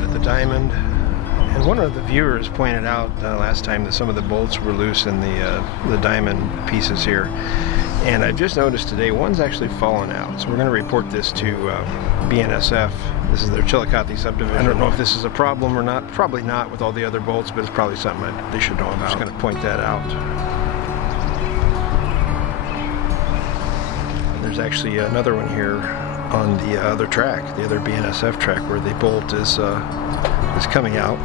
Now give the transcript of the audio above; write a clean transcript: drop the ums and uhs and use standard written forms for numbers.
outside of the diamond, and one of the viewers pointed out last time that some of the bolts were loose in the diamond pieces here, and I've just noticed today one's actually fallen out. So we're going to report this to BNSF. This is their Chillicothe subdivision. I don't know if this is a problem or not. Probably not with all the other bolts, but it's probably something they should know about. I'm just going to point that out. And there's actually another one here on the other track, the other BNSF track, where the bolt is coming out.